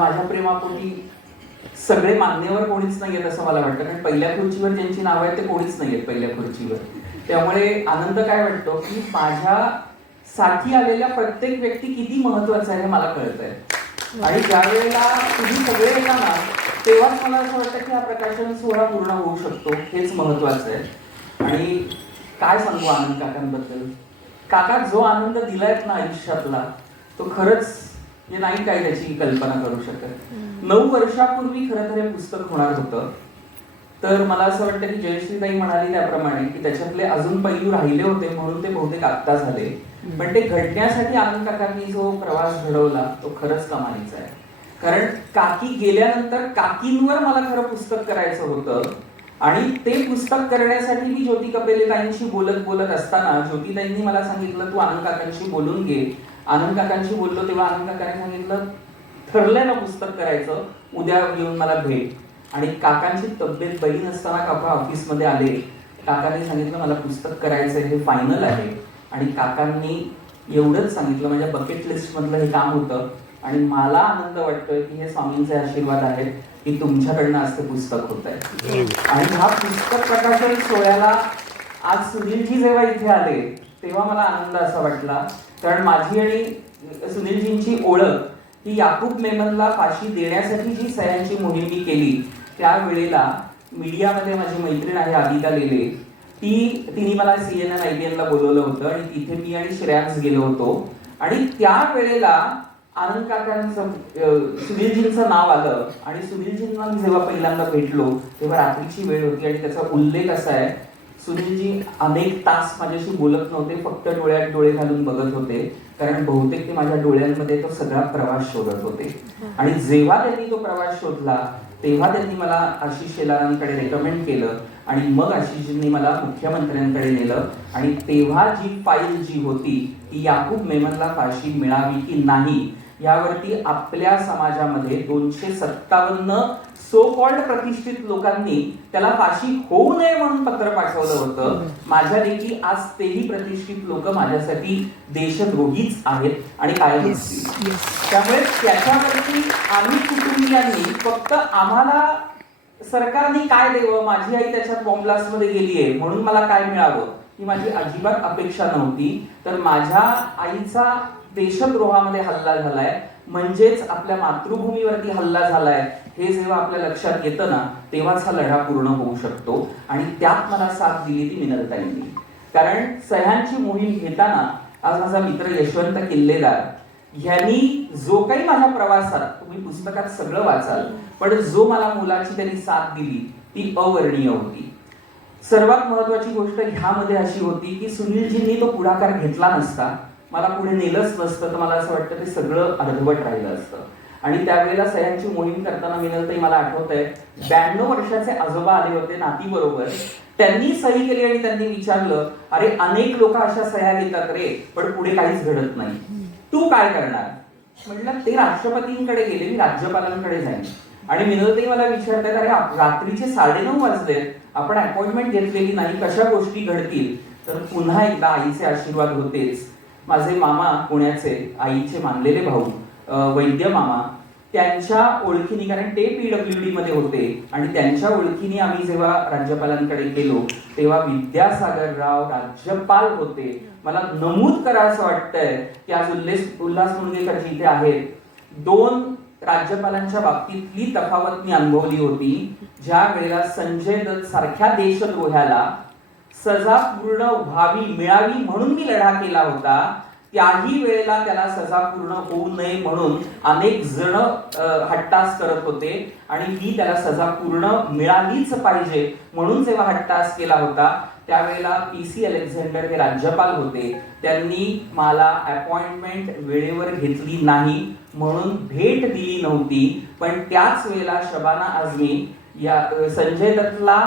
माझ्या प्रेमापोटी सगळे मान्यवर कोणीच नाहीयेत असं मला वाटतं, कारण पहिल्या खुर्चीवर ज्यांची नावं आहेत ते कोणीच नाहीयेत पहिल्या खुर्चीवर. त्यामुळे आनंद काय वाटतो की माझ्या साठी आलेल्या प्रत्येक व्यक्ती किती महत्वाचा आहे हे मला कळतंय. आणि ज्या वेळेला तुम्ही सगळे येता ना तेव्हाच मला असं वाटतं की हा प्रकाशन सोहळा पूर्ण होऊ शकतो, हेच महत्वाचं आहे. आणि काय सांगू आनंद काकांबद्दल, काका जो आनंद दिलायत ना आयुष्यातला तो खरंच हे नाही काय त्याची कल्पना करू शकत. 9 वर्षापूर्वी खरं तर हे पुस्तक होणार होतं, तर मला असं वाटतं की जयश्रीताई म्हणाली त्याप्रमाणे की त्याच्यातले अजून पैलू राहिले होते म्हणून ते बहुतेक आत्ता झाले. पण ते घडण्यासाठी आनंद काकांनी जो प्रवास घडवला तो खरंच कमालीचा आहे. कारण काकी गेल्यानंतर काकींवर मला खरं पुस्तक करायचं होतं आणि ते पुस्तक करण्यासाठी मी ज्योती कपेले ताईंशी बोलत असताना ज्योतीताईंनी मला सांगितलं तू आनंद काकांशी बोलून घे. आनंद काकांशी बोललो तेव्हा आनंद काकांनी सांगितलं ठरलंय ना पुस्तक करायचं, उद्या येऊन मला भेट. आणि काकांची तब्येत बरी नसताना काका ऑफिसमध्ये आले, काकांनी सांगितलं मला पुस्तक करायचं हे फायनल आहे. आणि काकांनी एवढंच सांगितलं, माझ्या बकेट लिस्ट मधलं हे काम होतं आणि मला आनंद वाटतोय की हे स्वामींचे आशीर्वाद आहेत की तुमच्याकडनं आज ते पुस्तक होत आहे. आणि हा पुस्तक प्रकाशन सोहळ्याला आज सुनीलजी जेव्हा इथे आले तेव्हा मला आनंद असा वाटला, कारण माझी आणि सुनीलजींची ओळख ही याकूब मेमनला फाशी देण्यासाठी जी सह्यांची मोहीम मी केली त्यावेळेला मीडियामध्ये माझी मैत्रीण आहे आदिता लेले, तिने मला CNN IBN ला बोलवलं होतं आणि तिथे मी आणि श्रेयांश गेलो होतो. आणि त्यावेळेला आनंद काकांचं सुनीलजींचं नाव आलं आणि सुनीलजींना मी जेव्हा पहिल्यांदा भेटलो तेव्हा रात्रीची वेळ होती आणि त्याचा उल्लेख असा आहे, सुनीलजी अनेक तास माझ्याशी बोलत नव्हते, फक्त डोळ्यात डोळे घालून बघत होते, कारण बहुतेक ते माझ्या डोळ्यांमध्ये तो सगळा प्रवास शोधत होते. आणि जेव्हा त्यांनी तो प्रवास शोधला तेव्हा त्यांनी मला आशिष शेलारांकडे रेकमेंड केलं आणि मग आशिषजींनी मला मुख्यमंत्र्यांकडे नेलं. आणि तेव्हा जी फाईल जी होती ती याकूब मेमनला फाशी मिळावी की नाही यावरती आपल्या समाजामध्ये 257 सो कॉल्ड प्रतिष्ठित लोकांनी त्याला फाशी होऊ नये म्हणून पत्र पाठवलं होतं. माझ्या देखी आज तेही प्रतिष्ठित लोक माझ्यासाठी देशद्रोहीच आहेत आणि कायम असतील. त्यामुळे त्याच्यावरती आम्ही कुटुंबियांनी फक्त आम्हाला सरकारने काय द्यावं, माझी आई त्याच्यात बॉम्ब ब्लास्टमध्ये गेली आहे म्हणून मला काय मिळावं ही माझी अजिबात अपेक्षा नव्हती. तर माझ्या आईचा देशद्रोहामध्ये हल्ला झालाय म्हणजेच आपल्या मातृभूमीवरती हल्ला झालाय हे जेव्हा आपल्या लक्षात येतं ना तेव्हाच हा लढा पूर्ण होऊ शकतो. आणि त्यात मला साथ दिली ती मिनलताईंनी, कारण सह्यांची मोहीम घेताना आज माझा मित्र यशवंत किल्लेदार ह्यांनी जो काही माझ्या प्रवासात, तुम्ही पुस्तकात सगळं वाचाल, पण जो मला मुलाची त्यांनी साथ दिली ती अवर्णीय होती. सर्वात महत्वाची गोष्ट ह्यामध्ये अशी होती की सुनीलजींनी तो पुढाकार घेतला नसता, मला पुढे नेलंच नसतं, तर मला असं वाटतं ते सगळं अर्धवट राहिलं असतं. आणि त्यावेळेला सह्यांची मोहीम करताना मिनलताई मला आठवतंय 92 वर्षाचे आजोबा आले होते नाती बरोबर, त्यांनी सही केली आणि त्यांनी विचारलं अरे अनेक लोक अशा सह्या घेतात रे पण पुढे काहीच घडत नाही, तू काय करणार? म्हटलं ते राष्ट्रपतींकडे गेले, मी राज्यपालांकडे जाईन. आणि मिनलताई मला विचारतात अरे रात्रीचे 9:30 वाजले, आपण अपॉइंटमेंट घेतलेली नाही, कशा गोष्टी घडतील? तर पुन्हा एकदा आईचे आशीर्वाद होतेच. माझे मामा पुण्याचे आईचे मानलेले भाऊ वैद्य मामा, त्यांच्या ओळखीने, कारण ते PWD मध्ये होते आणि त्यांच्या ओळखीने आम्ही जेव्हा राज्यपालांकडे गेलो तेव्हा विद्यासागर राव राज्यपाल होते. मला नमूद करायचं वाटतंय की आज उल्हास मुनगेकर जिथे आहेत, 2 राज्यपालांच्या बाबतीतली तफावत मी अनुभवली होती. ज्या वेळेला संजय दत्त सारख्या देशद्रोह्याला सजा पूर्ण व्हावी मिळावी म्हणून मी लढा केला होता, त्याही वेळेला त्याला सजा पूर्ण होऊ नये म्हणून अनेक जण हट्टास करत होते आणि मी त्याला सजा पूर्ण मिळालीच पाहिजे म्हणून जेव्हा हट्टास केला होता त्यावेळेला PC अलेक्झांडर हे राज्यपाल होते. त्यांनी मला अपॉइंटमेंट वेळेवर घेतली नाही म्हणून भेट दिली नव्हती, पण त्याच वेळेला शबाना आझमी या संजय दत्तला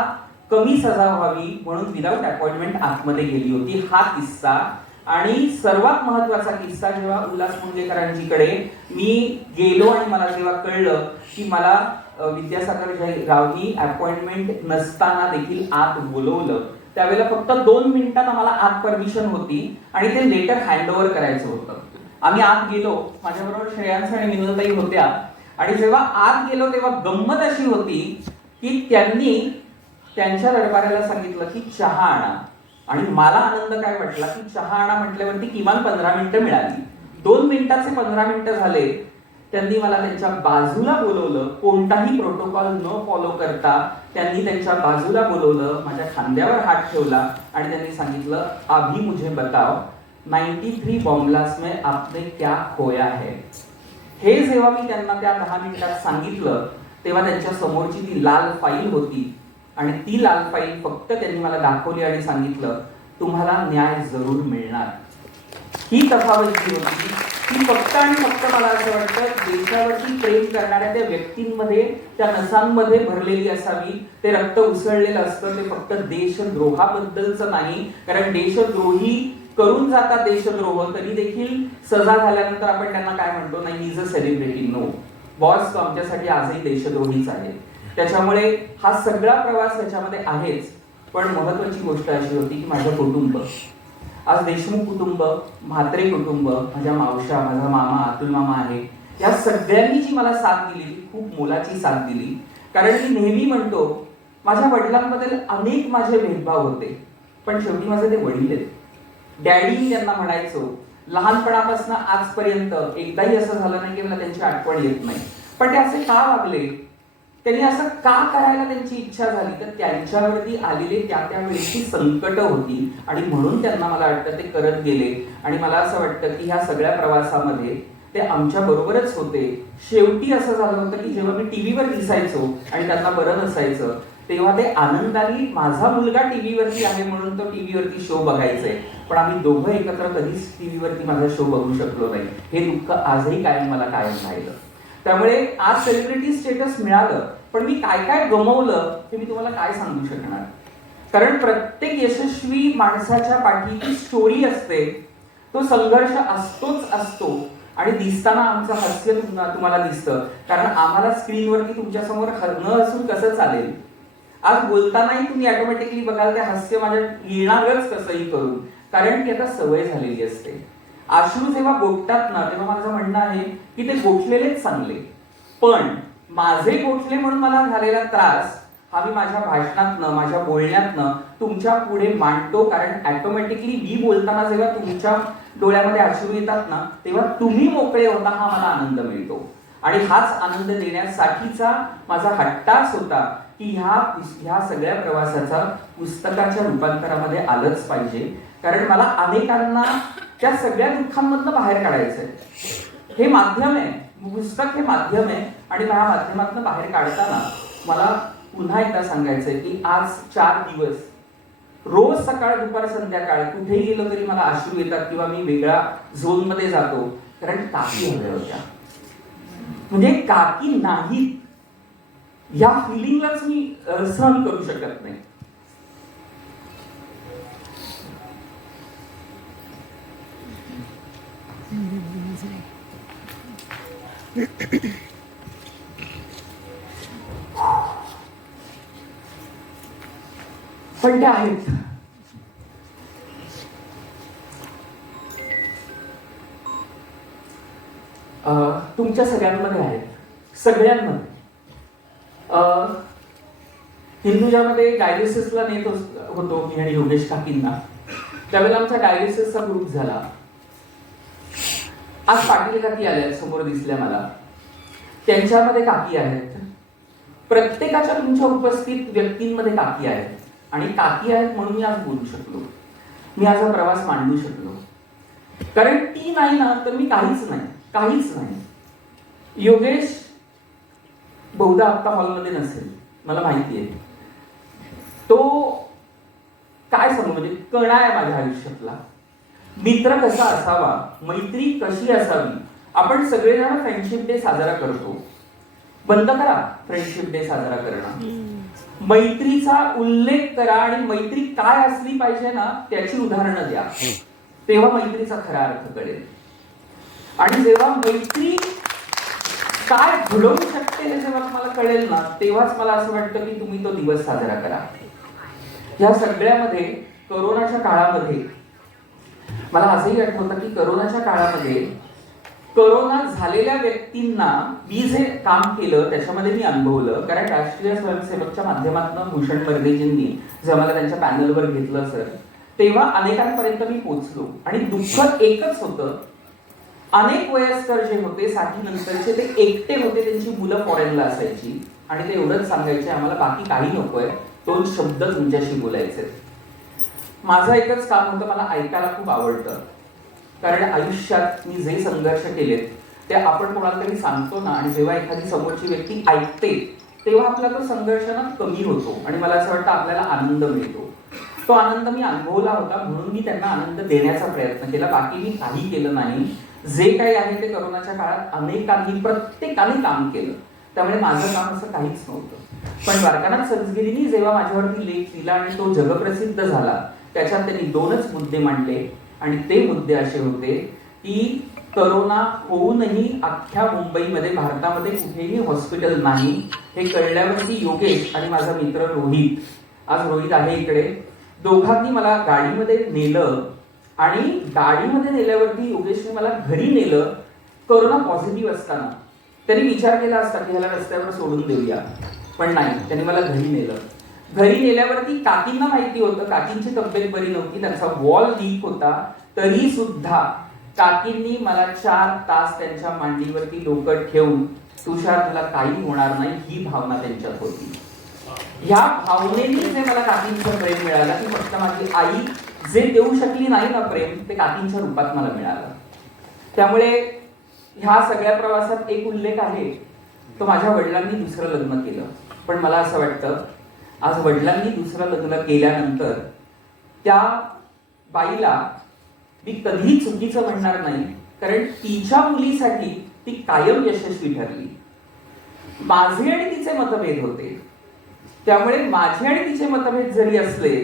कमी सजा व्हावी म्हणून विदाऊट अपॉइंटमेंट आतमध्ये गेली होती. हा किस्सा. आणि सर्वात महत्वाचा किस्सा, जेव्हा उल्हास मुनगेकरांजीकडे मी गेलो आणि मला जेव्हा कळलं की मला विद्यासागर रावनी अपॉइंटमेंट नसताना देखील आत बोलवलं, त्यावेळेला फक्त 2 मिनिटात आम्हाला आत परमिशन होती आणि ते लेटर हँड ओव्हर करायचं होतं. आम्ही आत गेलो, माझ्याबरोबर श्रेयांश आणि मिनलताई होत्या आणि जेव्हा आत गेलो तेव्हा गंमत अशी होती की त्यांनी त्यांच्या दरबाराला सांगितलं की चहा आणा. आणि मला आनंद काय वाटला की चहा आणा म्हटल्यावरती किमान 15 मिनिटं मिळाली. 2 मिनिटाचे 15 मिनिटं झाले. त्यांनी मला त्यांच्या बाजूला बोलवलं, कोणताही प्रोटोकॉल न फॉलो करता त्यांनी त्यांच्या बाजूला बोलवलं, माझ्या खांद्यावर हात ठेवला आणि त्यांनी सांगितलं, अभी मुझे बताओ 93 बॉम्ब ब्लास्ट में आपने क्या खोया है. हे जेव्हा मी त्यांना त्या 10 मिनिटात सांगितलं तेव्हा त्यांच्या समोरची ती लाल फाईल होती आणि ती लाल फाईल फक्त त्यांनी मला दाखवली आणि सांगितलं, तुम्हाला न्याय जरूर मिळणार. ही तफावत जी होती ती फक्त आणि फक्त मला असं वाटतं देशावरती प्रेम करणाऱ्या त्या व्यक्तींमध्ये, त्या नसांमध्ये भरलेली असावी. ते रक्त उसळलेलं असतं ते फक्त देशद्रोहाबद्दलचं नाही, कारण देशद्रोही करून जातात देशद्रोह तरी देखील सजा झाल्यानंतर आपण त्यांना काय म्हणतो, नाही he is a celebrity. No boss, तो आमच्यासाठी आजही देशद्रोहीच आहे. त्याच्यामुळे हा सगळा प्रवास त्याच्यामध्ये आहेच. पण महत्वाची गोष्ट अशी होती की माझं कुटुंब, आज देशमुख कुटुंब, म्हात्रे कुटुंब, माझ्या मावश्या, माझा मामा अतुल मामा आहे, या सगळ्यांनी जी मला साथ दिली खूप मोलाची साथ दिली. कारण मी नेहमी म्हणतो माझ्या वडिलांबद्दल अनेक माझे भेदभाव होते, पण शेवटी माझे ते वडील आहेत. डॅडी त्यांना म्हणायचो. लहानपणापासून आजपर्यंत एकदाही असं झालं नाही की मला त्यांची आठवण येत नाही. पण ते असे का वागले, त्यांनी असं का करायला त्यांची इच्छा झाली, तर त्यांच्यावरती आलेले त्या वेळेची संकट होती आणि म्हणून त्यांना मला वाटतं ते करत गेले. आणि मला असं वाटतं की ह्या सगळ्या प्रवासामध्ये ते आमच्या बरोबरच होते. शेवटी असं झालं होतं की जेव्हा मी टीव्हीवर दिसायचो आणि त्यांना बरं नसायचं तेव्हा ते आनंदाने माझा मुलगा टीव्हीवरती आहे म्हणून तो टीव्हीवरती शो बघायचे, पण आम्ही दोघं एकत्र कधीच टीव्हीवरती माझा शो बघू शकलो नाही. हे दुःख आजही कायम मला कायम राहिलं. त्यामुळे आज सेलिब्रिटी स्टेटस मिळालं, पण मी काय काय गमवलं हे मी तुम्हाला काय सांगू शकणार. कारण प्रत्येक यशस्वी माणसाच्या पाठी ती स्टोरी असते, तो संघर्ष असतोच असतो. आणि दिसताना आमचं हास्य तुम्हाला दिसतं, कारण आम्हाला स्क्रीनवरती तुमच्या समोर न असून कसं चालेल. आज बोलतानाही तुम्ही ऑटोमॅटिकली बघाल ते हास्य माझ्या येणारच कसंही करून, कारण की आता सवय झालेली असते. अश्रू जेव्हा गोठतात ना तेव्हा माझं म्हणणं आहे की ते गोठलेलेच चांगले, पण माझे गोठले म्हणून मला झालेला त्रास हा मी माझ्या भाषणातनं, माझ्या बोलण्यातनं तुमच्या पुढे मांडतो. कारण ऑटोमॅटिकली मी बोलताना जेव्हा तुमच्या डोळ्यामध्ये अश्रू येतात ना तेव्हा तुम्ही मोकळे होता हा मला आनंद मिळतो. आणि हाच आनंद देण्यासाठीचा माझा हट्टाच होता की ह्या सगळ्या प्रवासाचा पुस्तकाच्या रूपांतरामध्ये आलंच पाहिजे. कारण मला अनेकांना त्या सगळ्या दुःखांमधनं बाहेर काढायचंय. हे माध्यम आहे, पुस्तक हे माध्यम आहे आणि त्या माध्यमातून बाहेर काढताना मला पुन्हा एकदा सांगायचंय की आज 4 दिवस रोज सकाळ दुपार संध्याकाळ कुठेही गेलो तरी मला अश्रू येतात किंवा मी वेगळ्या झोन मध्ये जातो, कारण काकी हव्या होत्या. म्हणजे काकी नाही या फिलिंगलाच मी सहन करू शकत नाही. पण ते आहेत. तुमच्या सगळ्यांमध्ये आहेत, सगळ्यांमध्ये. हिंदुजामध्ये डायलिसिसला नेत होतो मी आणि योगेश काकींना. त्यावेळेला आमचा डायलिसिसचा ग्रुप झाला. आज पाटील काकी आल्या समोर दिसल्या मला, त्यांच्यामध्ये काकी आहेत. प्रत्येकाच्या तुमच्या उपस्थित व्यक्तींमध्ये काकी आहेत आणि काकी आहेत म्हणून मी आज बोलू शकलो, मी आज हा प्रवास मांडू शकलो. कारण ती नाही ना तर मी काहीच नाही, काहीच नाही. योगेश बहुधा आत्ता हॉलमध्ये नसेल मला माहिती आहे. तो काय सांगू, म्हणजे कणा आहे माझ्या आयुष्यातला. मित्र कसा असावा, मैत्री कशी असावी. आपण सगळेजण फ्रेंडशिप डे साजरा करतो, बंद करा फ्रेंडशिप डे साजरा करणं. मैत्रीचा उल्लेख करा आणि मैत्री काय असली पाहिजे ना त्याची उदाहरणं द्या, तेव्हा मैत्रीचा खरा अर्थ कळेल. आणि जेव्हा मैत्री काय घडवू शकते हे जेव्हा मला कळेल ना तेव्हाच मला असं वाटतं की तुम्ही तो दिवस साजरा करा. या सगळ्यामध्ये करोनाच्या काळामध्ये मला असंही आठवतं की करोनाच्या काळामध्ये करोना झालेल्या व्यक्तींना मी जे काम केलं त्याच्यामध्ये मी अनुभवलं, कारण राष्ट्रीय स्वयंसेवकच्या माध्यमातून भूषण बर्देजींनी जेव्हा मला त्यांच्या पॅनलवर घेतलं सर, तेव्हा अनेकांपर्यंत मी पोहोचलो आणि दुःख एकच होतं, अनेक वयस्कर जे होते 60 नंतरचे ते एकटे होते, त्यांची मुलं फॉरेनला असायची आणि ते एवढंच सांगायचे आम्हाला बाकी काही नकोय, 2 शब्द तुमच्याशी बोलायचे. माझं एकच काम होतं, मला ऐकायला खूप आवडतं, कारण आयुष्यात मी जे संघर्ष केलेत ते आपण कोणाला तरी सांगतो ना, आणि जेव्हा एखादी समोरची व्यक्ती ऐकते तेव्हा आपला तो संघर्ष ना कमी होतो आणि मला असं वाटतं आपल्याला आनंद मिळतो. तो आनंद मी अनुभवला होता, म्हणून मी त्यांना आनंद देण्याचा प्रयत्न केला, बाकी मी काही केलं नाही. जे काही आहे ते करोनाच्या काळात अनेकांनी प्रत्येकाने काम केलं, त्यामुळे माझं काम असं काहीच नव्हतं. पण द्वारकानाथ सलसगिरींनी जेव्हा माझ्यावरती लेख लिहिला आणि तो जगप्रसिद्ध झाला, त्याच्यात त्यांनी 2च मुद्दे मांडले आणि ते मुद्दे असे होते की करोना होऊनही अख्ख्या मुंबईमध्ये, भारतामध्ये कुठेही हॉस्पिटल नाही हे कळल्यावरती योगेश आणि माझा मित्र रोहित, आज रोहित आहे इकडे, दोघांनी मला गाडीमध्ये नेलं आणि गाडीमध्ये नेल्यावरती योगेशने मला घरी नेलं करोना पॉझिटिव्ह असताना. त्यांनी विचार केला असता की ह्याला रस्त्यावर सोडून देऊया, पण नाही, त्यांनी मला घरी नेलं. घरी नेल्यावरती काकींना माहिती होतं, काकींची तब्येत बरी नव्हती, त्यांचा वॉल लीक होता, तरी सुद्धा काकींनी मला 4 तास त्यांच्या मांडीवरती डोकं ठेवून तुषार तुला काही होणार नाही ही भावना त्यांच्यात होती. ह्या भावनेने जे मला काकींचं प्रेम मिळालं, की फक्त माझी आई जे देऊ शकली नाही ना प्रेम, ते काकींच्या रूपात मला मिळालं. त्यामुळे ह्या सगळ्या प्रवासात एक उल्लेख आहे, तो माझ्या वडिलांनी दुसरं लग्न केलं. पण मला असं वाटतं आज वडिलांनी दुसरं लग्न केल्यानंतर त्या बाईला मी कधीही चुकीचं म्हणणार नाही, कारण तिच्या मुलीसाठी ती कायम यशस्वी ठरली. माझे आणि तिचे मतभेद होते, त्यामुळे माझे आणि तिचे मतभेद जरी असले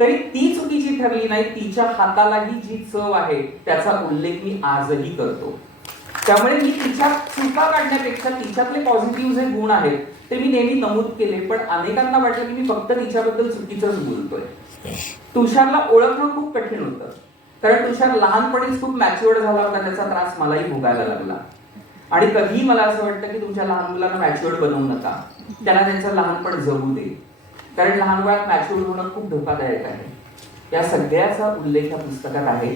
तरी ती चुकीची ठरली नाही. तिच्या हातालाही जी चव आहे त्याचा उल्लेख मी आजही करतो. त्यामुळे मी तिच्या चुका काढण्यापेक्षा तिच्यातले पॉझिटिव्ह जे गुण आहेत ते मी नेहमी नमूद केले. पण अनेकांना वाटलं की मी फक्त तिच्याबद्दल चुकीचंच बोलतोय. तुषारला ओळखणं खूप कठीण होतं, कारण तुषार लहानपणीच खूप मॅच्युअर्ड झाला होता, त्याचा त्रास मलाही भोगायला लागला. आणि कधीही मला असं वाटतं की तुमच्या लहान मुलांना मॅच्युअर्ड बनवू नका, त्यांना त्यांचं लहानपण जगू दे, कारण लहान वयात मॅच्युअर्ड होणं खूप धोकादायक आहे. या सगळ्याचा उल्लेख या पुस्तकात आहे.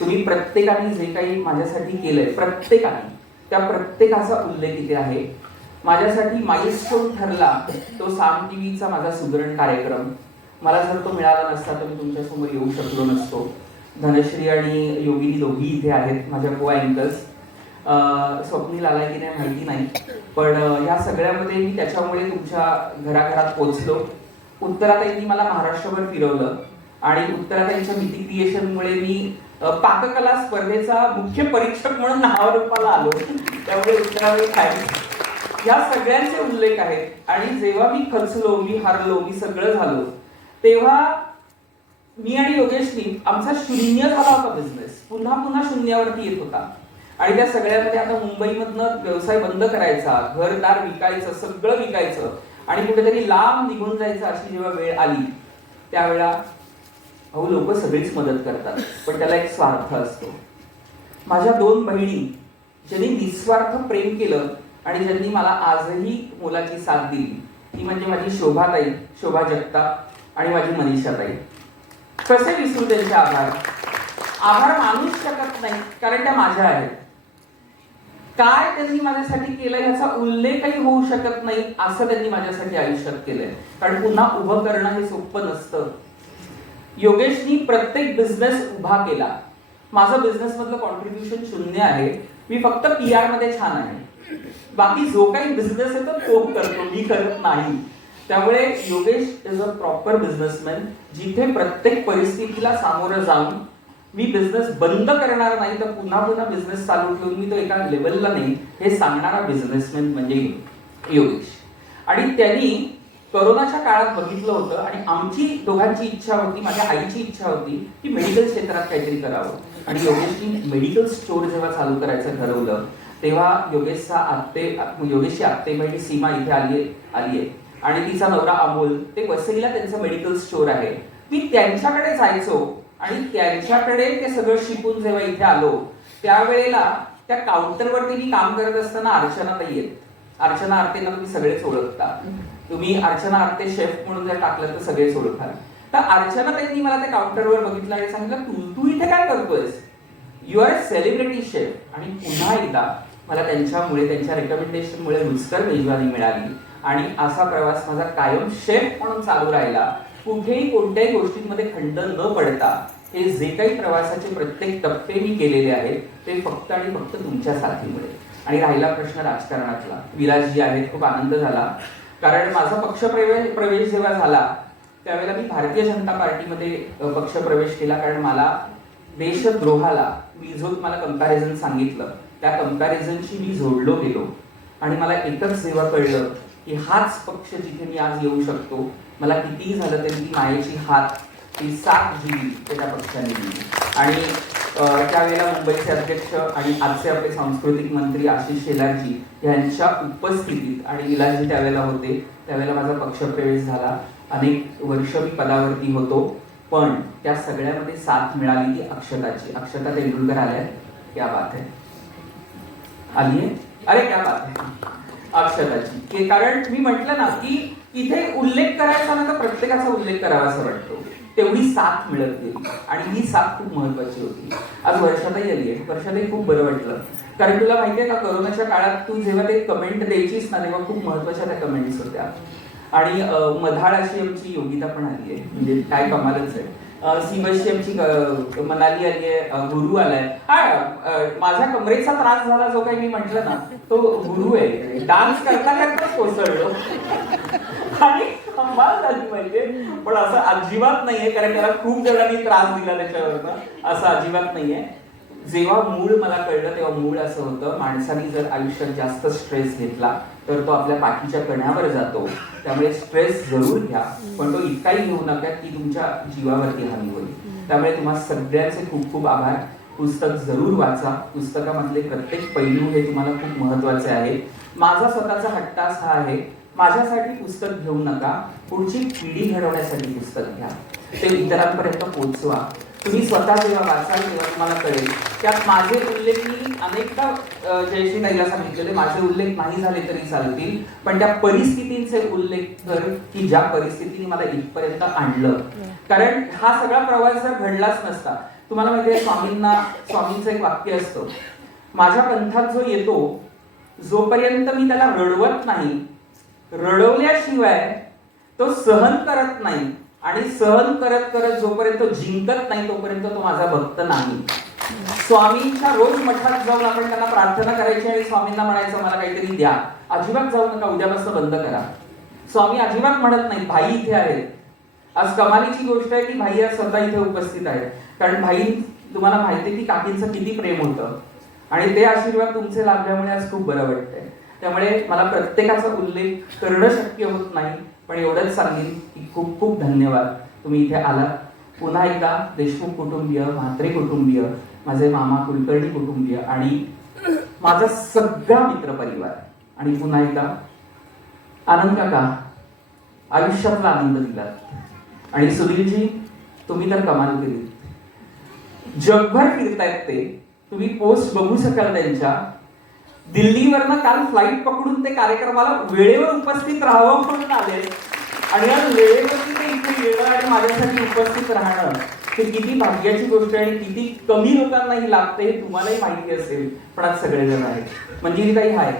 तुम्ही प्रत्येकाने जे काही माझ्यासाठी केलंय, प्रत्येकाने, त्या प्रत्येकाचा उल्लेख इथे आहे. माझ्यासाठी माइलस्टोन ठरला तो साम टीव्हीचा माझा सुगरण कार्यक्रम. मला जर तो मिळाला नसता तर मी तुमच्यासमोर येऊ शकलो नसतो. धनश्री आणि योगिनी दोघी इथे आहेत, माझ्या को अँकर्स. स्वप्नील आलाय की नाही माहिती नाही, पण ह्या सगळ्यामध्ये मी त्याच्यामुळे तुमच्या घराघरात पोहोचलो. उत्तराताईंनी मला महाराष्ट्रभर फिरवलं आणि उत्तराताईंच्या मिती क्रिएशनमुळे मी पाककला स्पर्धेचा मुख्य परीक्षक म्हणून नावारूपाला आलो. त्यामुळे उत्तराताई काय या सगळ्यांचे उल्लेख आहेत. आणि जेव्हा मी खचलो, मी हारलो, मी सगळं झालो, तेव्हा मी आणि योगेशनी आमचा शून्य झाला होता बिझनेस, पुन्हा पुन्हा शून्यावरती येत होता. आणि त्या सगळ्यामध्ये आता मुंबईमधनं व्यवसाय बंद करायचा, घरदार विकायचं, सगळं विकायचं आणि कुठेतरी लांब निघून जायचं अशी जेव्हा वेळ आली, त्यावेळा अहो लोक सगळीच मदत करतात, पण त्याला एक स्वार्थ असतो. माझ्या 2 बहिणी ज्यांनी निस्वार्थ प्रेम केलं आणि ज्यांनी मला आजही मुलाची साथ दिली, ती म्हणजे माझी शोभाताई, शोभा जगताप आणि माझी मनीषाताई. कसे विसरू त्यांचे आभार. आभार मानूच शकत नाही, कारण त्या माझ्या आहेत. काय त्यांनी माझ्यासाठी केलं ह्याचा उल्लेखही होऊ शकत नाही, असं त्यांनी माझ्यासाठी आयुष्यात केलंय. कारण पुन्हा उभं करणं हे सोपं नसतं. योगेशनी प्रत्येक बिझनेस उभा केला. माझं बिझनेस मधलं कॉन्ट्रीब्युशन 0 आहे. मी फक्त PR मध्ये छान आहे, बाकी जो काही बिझनेस आहे तो करतो, मी करत नाही. त्यामुळे Yogesh is a proper businessman, जिथे प्रत्येक परिस्थितीला सामोरं जाऊन मी बिझनेस बंद करणार नाही तर पुन्हा पुन्हा बिझनेस चालू ठेवून मी तो एका लेवलला नाही हे सांगणारा बिझनेसमॅन म्हणजे योगेश. आणि त्यांनी करोनाच्या काळात बघितलं होतं आणि आमची दोघांची इच्छा होती, माझ्या आईची इच्छा होती की मेडिकल क्षेत्रात काहीतरी करावं. आणि योगेशनी मेडिकल स्टोअर जेव्हा चालू करायचं ठरवलं तेव्हा योगेशची आत्ते बहिणी सीमा इथे आली आहे आणि तिचा नवरा अमोल, ते वसईला त्यांचं मेडिकल स्टोअर आहे. मी त्यांच्याकडे जायचो आणि त्यांच्याकडे ते सगळं शिकून जेव्हा इथे आलो त्यावेळेला त्या काउंटरवरती मी काम करत असताना अर्चना ताई आहेत. अर्चना आरतेंना तुम्ही सगळेच ओळखता. तुम्ही अर्चना आरते शेफ म्हणून जर टाकलं तर सगळेच ओळखाल. तर अर्चना ताईंनी मला त्या काउंटरवर बघितलं आणि सांगितलं, तू इथे काय करतोयस? You are celebrity chef. आणि पुन्हा एकदा मला त्यांच्यामुळे, त्यांच्या रेकमेंडेशनमुळे रुचकर मेजवानी मिळाली आणि असा प्रवास माझा कायम शेफ म्हणून चालू राहिला. कुठेही कोणत्याही गोष्टींमध्ये खंड न पडता हे जे काही प्रवासाचे प्रत्येक टप्पे मी केलेले आहेत ते फक्त आणि फक्त तुमच्या साथीमुळे. आणि राहिला प्रश्न राजकारणातला, विलासजी आहेत, खूप आनंद झाला. कारण माझा पक्षप्रवेश जेव्हा झाला त्यावेळेला मी भारतीय जनता पार्टीमध्ये पक्षप्रवेश केला. कारण मला देशद्रोहाला मी जो मला कंपॅरिझन सांगितलं त्या कंपॅरिझनशी मी जोडलो गेलो. आणि मला एकच जेव्हा कळलं की हाच पक्ष जिथे मी आज येऊ शकतो, मला कितीही झालं तरी ती मायेची हात, ती साथ जी दिली ते त्या पक्षाने दिली. आणि त्यावेळेला मुंबईचे अध्यक्ष आणि आजचे आपले सांस्कृतिक मंत्री आशिष शेलारजी यांच्या उपस्थितीत, आणि विलासजी त्यावेळेला होते, त्यावेळेला माझा पक्षप्रवेश झाला. अनेक वर्ष मी पदावरती होतो, पण त्या सगळ्यामध्ये साथ मिळाली ती अक्षताची. अक्षता तेंडुलकर आल्या, क्या बात है, आली आहे, अरे क्या बात है अक्षताची. कारण मी म्हटलं ना की इथे उल्लेख करायचा ना तर प्रत्येकाचा उल्लेख करावा असं वाटतो. तेवढी साथ मिळत गेली आणि ही साथ खूप महत्वाची होती. आज वर्षाताई आली आहे. वर्षाताई खूप बरं वाटलं, कारण तुला माहितीये का कोरोनाच्या काळात तू जेव्हा ते कमेंट द्यायचीस ना तेव्हा खूप महत्वाच्या त्या कमेंट्स होत्या. आणि मधाळ अशी आमची योगिता पण आली आहे, म्हणजे काय कमालच आहे. सीमाशी आमची मनाली आली आहे, गुरु आलाय. माझ्या कमरेचा त्रास झाला जो काही मी म्हटलं ना तो गुरु आहे. डान्स करता करताच कोसळलो आणि कमाल झाली म्हणजे. पण असं अजिबात नाहीये, कारण त्याला खूप जणांनी त्रास दिला त्याच्यावरनं, असं अजिबात नाहीये. जेव्हा मूळ मला कळलं तेव्हा मूळ असं होतं, माणसाने जर आयुष्यात जास्त स्ट्रेस घेतला तर तो आपल्या पाठीच्या कण्यावर जातो. त्यामुळे स्ट्रेस जरूर घ्या, पण तो इतकाही घेऊ नका की तुमच्या जीवावरती हानी होईल. त्यामुळे तुम्हाला सगळ्यांचे खूप खूप आभार. पुस्तक जरूर वाचा. पुस्तकामधले प्रत्येक पैलू हे तुम्हाला खूप महत्वाचे आहे. माझा स्वतःचा हट्टास हा आहे, माझ्यासाठी पुस्तक घेऊ नका, पुढची पिढी घडवण्यासाठी पुस्तक घ्या. ते इतरांपर्यंत पोहोचवा. तुम्ही स्वतः जेव्हा वाचाल तेव्हा तुम्हाला कळेल. त्यात माझे उल्लेख मी अनेकदा जयश्री ताईला सांगितलेले, माझे उल्लेख नाही झाले तरी चालतील, पण त्या परिस्थितींचे उल्लेख कर की ज्या परिस्थितीने मला इथपर्यंत आणलं. कारण हा सगळा प्रवास जर घडलाच नसता, तुम्हाला माहिती आहे स्वामींचं एक वाक्य असतं, माझ्या पंथात जो येतो जोपर्यंत मी त्याला रडवत नाही, रडवल्याशिवाय तो सहन करत नाही, आणि सहन करत करत जोपर्यंत जिंकत नाही तोपर्यंत तो माझा भक्त नाही. स्वामींच्या रोज मठात जाऊन आपण त्यांना प्रार्थना करायची आणि स्वामींना म्हणायचं मला काहीतरी द्या. अजिबात जाऊ नका, उद्यापासून बंद करा. स्वामी अजिबात म्हणत नाही भाई इथे आहेत. आज कमालीची गोष्ट आहे की भाई आज स्वतः इथे उपस्थित आहेत. कारण भाई तुम्हाला माहिती की काकींचं किती प्रेम होतं आणि ते आशीर्वाद तुमचे लाभल्यामुळे आज खूप बरं वाटतंय. त्यामुळे मला प्रत्येकाचा उल्लेख करणं शक्य होत नाही, पण एवढंच सांगेन की खूप खूप धन्यवाद. तुम्ही इथे आलात. पुन्हा एकदा देशमुख कुटुंबीय, म्हात्रे कुटुंबीय, माझे मामा कुलकर्णी कुटुंबीय आणि माझा सगळा मित्रपरिवार, आणि पुन्हा एकदा आनंद काका, आयुष्यातला आनंद दिलात. आणि सुधीरजी तुम्ही तर कमाल केली. जगभर फिरतायत ते, तुम्ही पोस्ट बघू शकाल त्यांच्या. दिल्लीवरनं काल फ्लाईट पकडून ते कार्यक्रमाला वेळेवर उपस्थित राहावं म्हणून आले, आणि आज वेळेवरती ते इथे येणं आणि माझ्यासाठी उपस्थित राहणं हे किती भाग्याची गोष्ट आहे आणि किती कमी लोकांनाही लागते हे तुम्हालाही माहिती असेल. पण आज सगळेजण आहेत. मंजिरीताई हाय.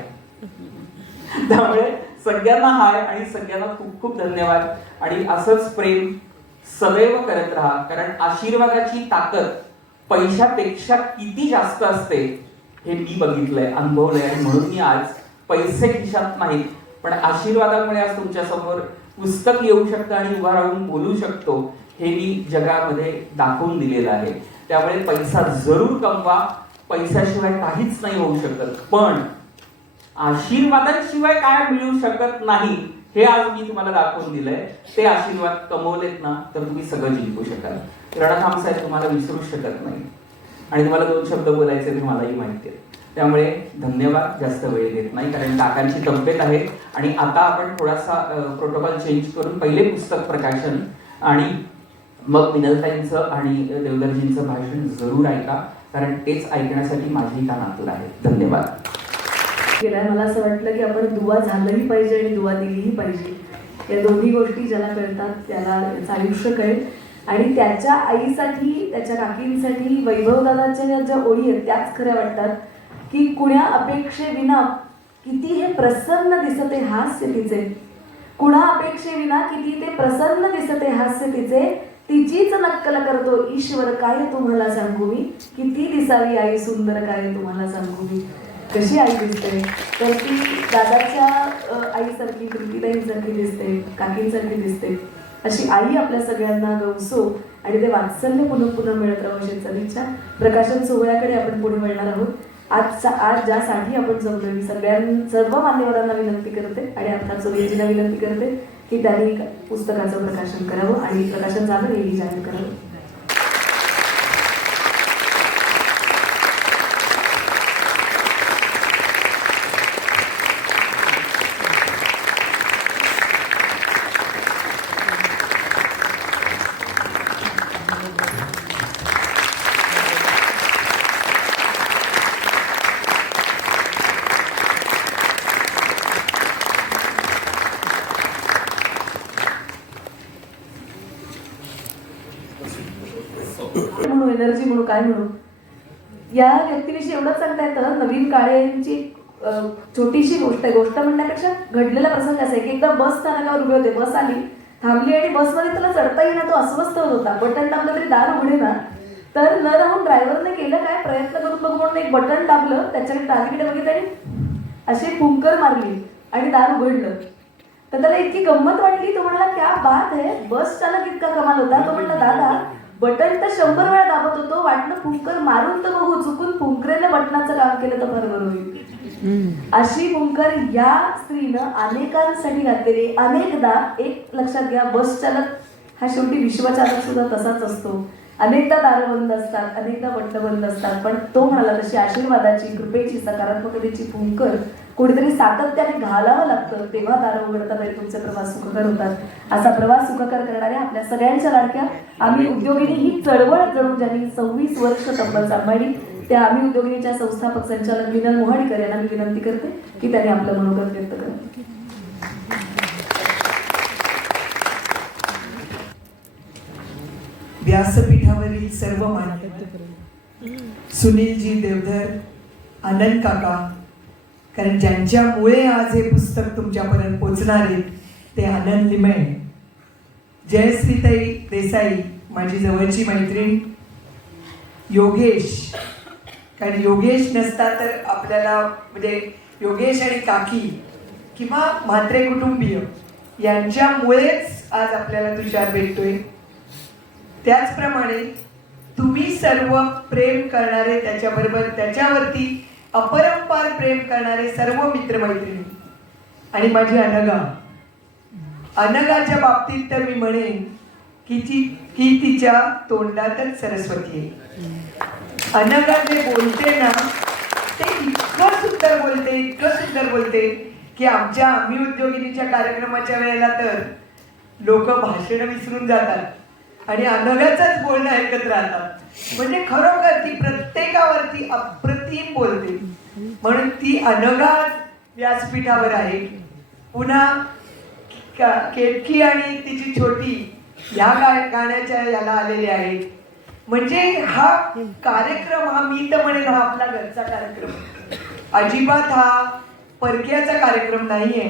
त्यामुळे सगळ्यांना हाय आणि सगळ्यांना खूप खूप धन्यवाद. आणि असंच प्रेम सदैव करत राहा, कारण आशीर्वादाची ताकद पैशापेक्षा किती जास्त असते हे मी बघितलंय, अनुभवलंय. आणि म्हणून मी आज पैसे खिशात नाहीत, पण आशीर्वादामुळे आज तुमच्या समोर पुस्तक येऊ शकतं आणि उभा राहून बोलू शकतो हे मी जगामध्ये दाखवून दिलेलं आहे. त्यामुळे पैसा जरूर कमवा, पैशाशिवाय काहीच नाही होऊ शकत, पण आशीर्वादाशिवाय काय मिळू शकत नाही हे आज मी तुम्हाला दाखवून दिलंय. ते आशीर्वाद कमवलेत ना तर तुम्ही सगळं जिंकू शकाल. रणखाम साहेब तुम्हाला विसरूच शकत नाही, आणि तुम्हाला 2 शब्द बोलायचे ते मलाही माहिती आहे. त्यामुळे धन्यवाद. जास्त वेळ देत नाही कारण काकांची तब्येत आहे. आणि आता आपण थोडासा प्रोटोकॉल चेंज करून पहिले पुस्तक प्रकाशन आणि मग मिनलताईंचं आणि देवदरजींचं भाषण जरूर ऐका. कारण तेच ऐकण्यासाठी माझी कान आतुर आहे. धन्यवाद. गेलाय मला असं वाटलं की आपण दुवा झालंही पाहिजे आणि दुवा दिलीही पाहिजे. या दोन्ही गोष्टी ज्याला कळतात त्याला त्याचं आयुष्य कळेल. आणि त्याच्या आईसाठी, त्याच्या काकींसाठी वैभवदादाच्या ज्या ओळी आहेत त्याच खऱ्या वाटतात की कुण्या अपेक्षेविना किती हे प्रसन्न दिसते हास्य तिचे, कुणा अपेक्षेविना किती ते प्रसन्न दिसते हास्य तिचे, तिचीच नक्कल करतो ईश्वर काय तुम्हाला सांगू मी, किती दिसावी आई सुंदर काय तुम्हाला सांगू मी. कशी आई दिसते तर ती दादाच्या आईसारखी, कृतीताईंसारखी दिसते, काकींसारखी दिसते. अशी आई आपल्या सगळ्यांना गवसो आणि ते वात्सल्य पुन्हा पुन्हा मिळत राहू अशी सदिच्छा. प्रकाशन सोहळ्याकडे आपण पुढे वळणार आहोत. आज ज्यासाठी आपण जमलो मी सर्व मान्यवरांना विनंती करते आणि अर्थात सोयीजींना विनंती करते की त्यांनी पुस्तकाचं प्रकाशन करावं आणि प्रकाशन झालं हेही जाहीर करावं. म्हणू एनर्जी म्हणू काय म्हणू, या व्यक्तीविषयी एवढंच सांगता येतं. नवीन काळे यांची छोटीशी गोष्ट आहे. गोष्ट म्हणण्यापेक्षा घडलेला प्रसंग असा आहे की एकदा बस स्थानकावर उभे होते, बस आली, थांबली आणि बसमध्ये त्याला चढता येईना, तो अस्वस्थ होत होता. बटन दाबलं तरी दार उघडे ना. तर न राहून ड्रायव्हरने केलं काय, प्रयत्न करून बघू म्हणून एक बटन दाबलं, त्याच्याकडे डावीकडे बघितलं आणि अशी फुंकर मारली आणि दार उघडलं. तर त्याला इतकी गंमत वाटली, तो म्हणाला क्या बात है, बस चालक इतका कमाल होता. तो म्हणला दादा बटन तर 100 वेळा दाबत होतो, वाटलं फुंकर मारून तर बघू, चुकून फुंकरेने बटनाचं काम केलं तर बरोबर होईल. अशी फुंकर या स्त्रीनं अनेकांसाठी घातलेली. अनेकदा एक लक्षात घ्या, बस चालक हा शेवटी विश्वचालक सुद्धा तसाच असतो. अनेकदा दारं बंद असतात, अनेकदा बटणं बंद असतात, पण तो म्हणाला तशी आशीर्वादाची, कृपेची, सकारात्मकतेची फुंकर कोणीतरी सातत्याने घालावं लागतं, तेव्हा दारं उघडतात आणि तुमचे प्रवास सुखकर होतात. असा प्रवास सुखकर करणाऱ्या आपल्या सगळ्यांच्या लाडक्या आम्ही उद्योगिनी ही चळवळ जणू ज्यांनी 26 वर्ष तब्बल सांभाळली, त्या आम्ही उद्योगिनीच्या संस्थापक संचालक विनल मोहाडीकर यांना मी विनंती करते की त्यांनी आपलं मनोगत व्यक्त करावं. व्यासपीठावरील सर्व मान्यवर, सुनीलजी देवधर, आनंद काका, कारण ज्यांच्यामुळे आज हे पुस्तक तुमच्यापर्यंत पोचणार आहे ते आनंद लिमये, जयश्रीताई देसाई माझी जवळची मैत्रीण, योगेश, कारण योगेश नसता तर आपल्याला म्हणजे योगेश आणि काकी किंवा म्हात्रे कुटुंबीय यांच्यामुळेच आज आपल्याला तुषार भेटतोय. त्याचप्रमाणे तुम्ही सर्व प्रेम करणारे, त्याच्याबरोबर त्याच्यावरती अपरंपार प्रेम करणारे सर्व मित्रमैत्रिणी आणि माझी अनघाच्या बाबतीत तर मी म्हणेन की तिच्या तोंडातच सरस्वती आहे. अनघा जे बोलते ना ते इतकं सुंदर बोलते की आम्ही उद्योगिनीच्या कार्यक्रमाच्या वेळेला तर लोक भाषण विसरून जातात आणि अनघाचंच बोलणं ऐकत राहतात. म्हणजे खरोखर ती प्रत्येकावरती अप्रतिम बोलते. म्हणून ती अनघा व्यासपीठावर आहे. पुन्हा केतकी आणि तिची छोटी ह्या गाण्याच्या याला आलेले आहेत. म्हणजे हा कार्यक्रम, हा मी तर म्हणेन हा आपला घरचा कार्यक्रम, अजिबात हा परक्याचा कार्यक्रम नाहीये.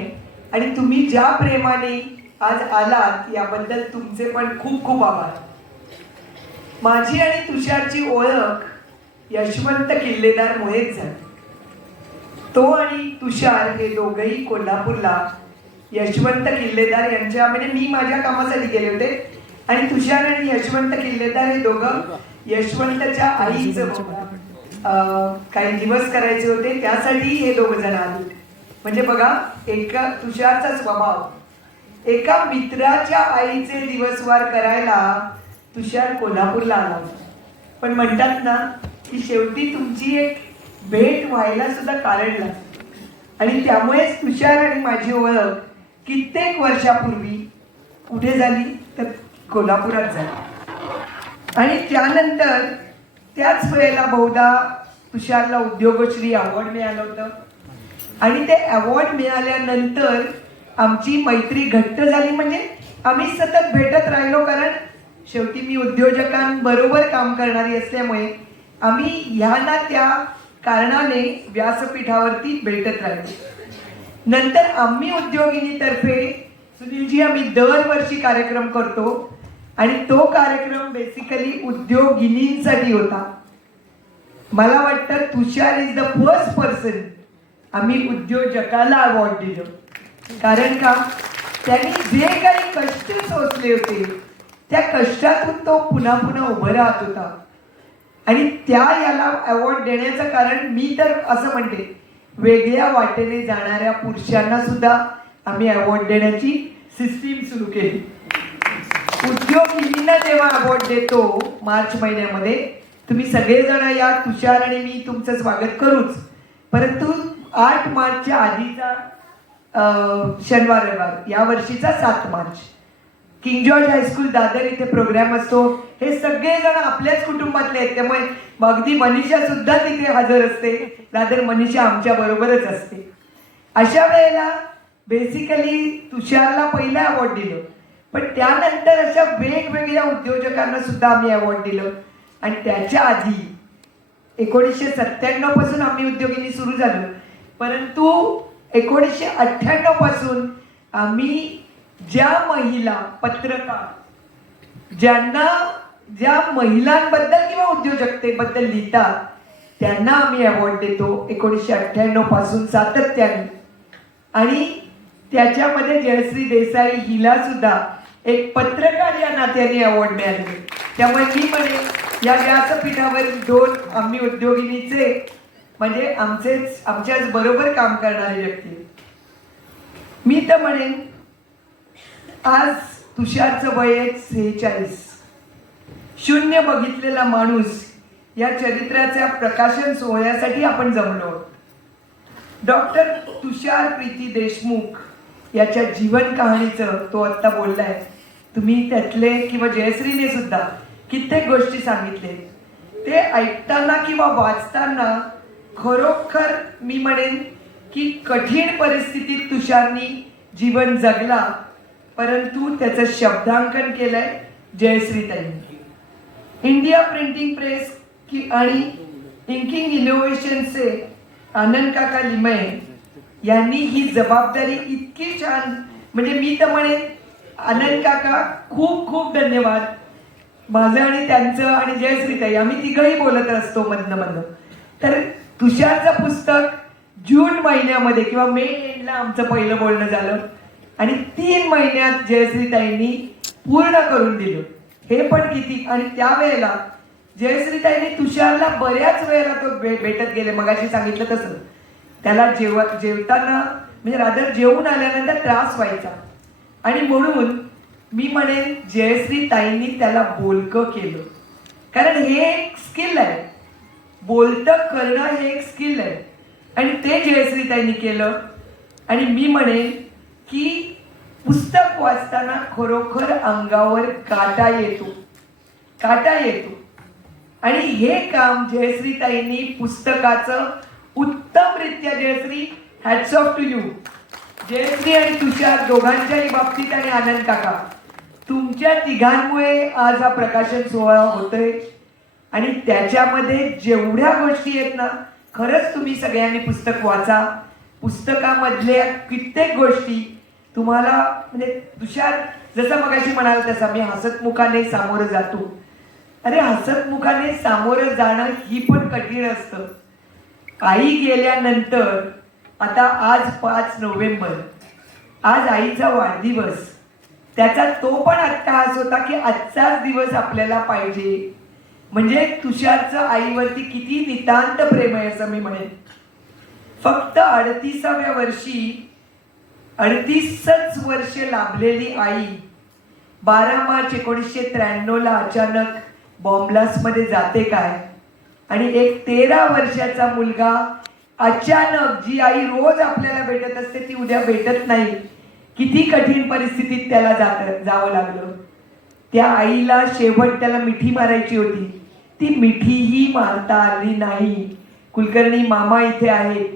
आणि तुम्ही ज्या प्रेमाने आज आलात याबद्दल तुमचे पण खूप खूप आभार. माझी आणि तुषारची ओळख यशवंत किल्लेदारमुळेच झाली. तो आणि तुषार हे दोघंही कोल्हापूरला यशवंत किल्लेदार यांच्या, म्हणजे मी माझ्या कामासाठी गेले होते आणि तुषार आणि यशवंत किल्लेदार हे दोघं यशवंतच्या आईचं काही दिवस करायचे होते, त्यासाठी हे दोघं जण आले. म्हणजे बघा, एका तुषारचा स्वभाव, एका मित्राच्या आईचे दिवसवार करायला तुषार कोल्हापूरला आला होता. पण म्हणतात ना की शेवटी तुमची एक भेट व्हायला सुद्धा कारण लागतं. आणि त्यामुळेच तुषार आणि माझी ओळख कित्येक वर्षापूर्वी कुठे झाली तर कोल्हापुरात झाली. आणि त्यानंतर त्याच वेळेला बहुधा तुषारला उद्योगश्री अवॉर्ड मिळालं होतं आणि ते अवॉर्ड मिळाल्यानंतर आमची मैत्री घट्ट झाली. म्हणजे आम्ही सतत भेटत राहिलो, कारण शेवटी मी उद्योजकांबरोबर काम करणारी असल्यामुळे आम्ही ह्या ना त्या कारणाने व्यासपीठावरती भेटत राहिलो. नंतर आम्ही उद्योगिनीतर्फे सुनीलजी आम्ही दरवर्षी कार्यक्रम करतो आणि तो कार्यक्रम बेसिकली उद्योगिनींसाठी होता. मला वाटतं तुषार इज द फर्स्ट पर्सन आम्ही उद्योजकाला अवॉर्ड दिलं, कारण का त्यांनी जे काही कष्ट सोसले होते त्या कष्टातून तो पुन्हा पुन्हा उभं राहत होता. आणि त्या याला अवॉर्ड देण्याचं कारण मी तर असं म्हणते, वेगळ्या वाटेने जाणाऱ्या पुरुषांना सुद्धा आम्ही अवॉर्ड देण्याची सिस्टीम सुरू केली. उद्योगिनींना जेव्हा अवॉर्ड देतो मार्च महिन्यामध्ये, तुम्ही सगळेजण या, तुषार आणि मी तुमचं स्वागत करूच, परंतु 8 मार्चच्या आधीचा शनिवार रविवार, या वर्षीचा 7 March king George high school Dadar इथे प्रोग्राम असतो. हे सगळेजण आपल्याच कुटुंबातले आहेत, त्यामुळे अगदी मनीषा सुद्धा तिथे हजर असते. दादर मनीषा आमच्या बरोबरच असते. अशा वेळेला बेसिकली तुषारला पहिला अवॉर्ड दिलं, पण त्यानंतर अशा वेगवेगळ्या उद्योजकांना सुद्धा आम्ही अवॉर्ड दिलं. आणि त्याच्या आधी 1997 पासून आम्ही उद्योगिनी सुरू झालो, परंतु 1998 पासून आम्ही ज्या महिला पत्रकार ज्या महिलांबद्दल किंवा उद्योजकतेबद्दल लिहितात त्यांना आम्ही अवॉर्ड देतो 1998 पासून सातत्याने. आणि त्याच्यामध्ये जयश्री देसाई हिला सुद्धा एक पत्रकार या नात्याने अवॉर्ड मिळाले. त्यामुळे मी म्हणेन या व्यासपीठावर 2 आम्ही उद्योगिनीचे म्हणजे आमच्याच बरोबर काम करणारे व्यक्ती. मी तर म्हणेन आज तुषारचं वय आहे 46. शून्य बघितलेला माणूस या चरित्राच्या प्रकाशन सोहळ्यासाठी आपण जमलो. डॉक्टर तुषार प्रीती देशमुख याच्या जीवन कहाणीचं तो आत्ता बोललाय. तुम्ही त्यातले किंवा जयश्रीने सुद्धा कित्येक गोष्टी सांगितले. ते ऐकताना किंवा वाचताना खरोखर मी म्हणेन की कठीण परिस्थितीत तुषारनी जीवन जगला, परंतु त्याचं शब्दांकन केलंय जयश्रीताईंनी. इंडिया प्रिंटिंग प्रेस आणि इंकिंग इनोव्हेशनचे आनंद काका लिमये यांनी ही जबाबदारी इतकी छान, म्हणजे मी तर म्हणेन आनंद काका खूप खूप धन्यवाद. माझं आणि त्यांचं आणि जयश्रीताई आम्ही तिघही बोलत असतो मधनं. तर तुषारचं पुस्तक जून महिन्यामध्ये किंवा मे एंडला आमचं पहिलं बोलणं झालं आणि 3 महिन्यात जयश्रीताईंनी पूर्ण करून दिलं. हे पण किती. आणि त्यावेळेला जयश्रीताईंनी तुषारला बऱ्याच वेळेला तो भेटत गेले. मगाशी सांगितलं तसं त्याला जेवताना म्हणजे रादर जेवून आल्यानंतर त्रास व्हायचा आणि म्हणून मी म्हणेन जयश्रीताईंनी त्याला बोलकं केलं, कारण हे एक स्किल आहे. बोलतं करणं हे एक स्किल आहे आणि ते जयश्रीताईंनी केलं. आणि मी म्हणेन की पुस्तक वाचताना खरोखर अंगावर काटा येतो. आणि हे काम जयश्रीताईंनी पुस्तकाचं उत्तमरित्या, Jayashree hats off to you. Jayashree आणि तुषार दोघांच्याही बाबतीत आणि आनंद काका तुमच्या तिघांमुळे आज हा प्रकाशन सोहळा होतोय. आणि त्याच्यामध्ये जेवढ्या गोष्टी आहेत ना, खरंच तुम्ही सगळ्यांनी पुस्तक वाचा. पुस्तकामधल्या कित्येक गोष्टी तुम्हाला म्हणजे तुषार जसं मगाशी म्हणाल तसं मी हसतमुखाने सामोरं जातो. अरे हसतमुखाने सामोरं जाणं ही पण कठीण असतं. आई गेल्यानंतर आता आज 5 नोव्हेंबर, आज आईचा वाढदिवस, त्याचा तो पण अट्टहास होता की आजचाच दिवस आपल्याला पाहिजे. म्हणजे तुषारचं आईवरती किती नितांत प्रेम आहे असं मी म्हणेन. फक्त 38व्या वर्षी 38च वर्ष लाभलेली आई 12 मार्च 1993 अचानक बॉम्बलास्टमध्ये जाते काय. आणि एक 13 वर्षाचा मुलगा अचानक, जी आई रोज आपल्याला भेटत असते ती उद्या भेटत नाही. किती कठीण परिस्थितीत त्याला जावं लागलं. त्या आईला शेवट त्याला मिठी मारायची होती, ती मिठीही मारता आली नाही. कुलकर्णी मामा इथे आहेत,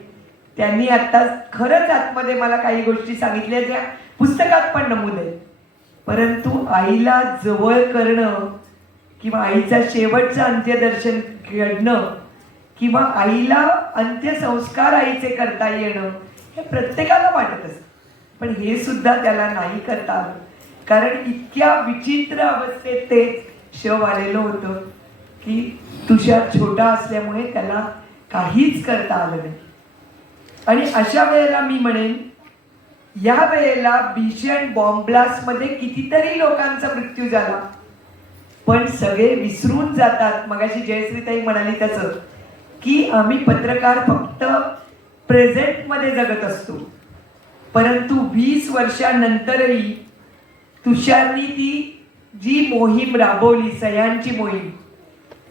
त्यांनी आता खरंच आतमध्ये मला काही गोष्टी सांगितल्या ज्या पुस्तकात पण नमूद आहे. परंतु आईला जवळ करणं किंवा आईचा शेवटचं अंत्यदर्शन घडणं किंवा आईला अंत्यसंस्कार आईचे करता येणं हे प्रत्येकाला वाटत असतं. पण हे सुद्धा त्याला नाही करता आलं, कारण इतक्या विचित्र अवस्थेत ते शव आलेलं होतं की तुषार छोटा असल्यामुळे त्याला काहीच करता आलं नाही. आणि अशा वेळेला मी म्हणेन, या वेळेला भीषण बॉम्ब ब्लास्टमध्ये कितीतरी लोकांचा मृत्यू झाला, पण सगळे विसरून जातात. मगाशी जयश्रीताई म्हणाली तसं की आम्ही पत्रकार फक्त प्रेझेंटमध्ये जगत असतो. परंतु 20 वर्षानंतरही तुषारनी ती जी मोहीम राबवली, सह्यांची मोहीम,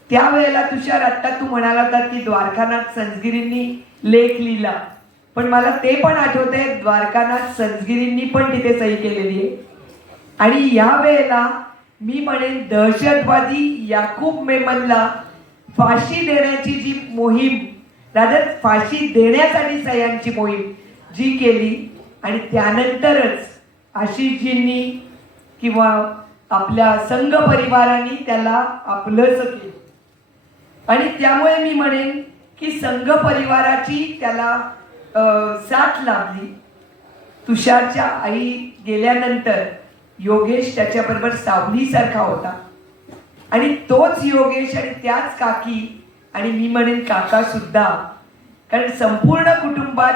त्यावेळेला तुषार, आत्ता तू म्हणाला होता की द्वारकानाथ संजगिरींनी लेख लिहिला, पण मला ते पण आठवतंय द्वारकानाथ संजगिरींनी पण तिथे सही केलेली आहे. आणि या वेळेला मी म्हणेन दहशतवादी याकूब मेमनला फाशी देण्याची जी मोहीम, रादर फाशी देण्यासाठी सह्यांची मोहीम जी केली, आणि त्यानंतरच आशिषजींनी किंवा आपल्या संघ परिवाराने त्याला आपलंसं केलं. आणि त्यामुळे मी म्हणेन की संघ परिवाराची त्याला साथ लाभली. तुषारच्या आई गेल्यानंतर योगेश त्याच्याबरोबर सावलीसारखा होता, आणि तोच योगेश आणि त्याच काकी, आणि मी म्हणेन काका सुद्धा, कारण संपूर्ण कुटुंबात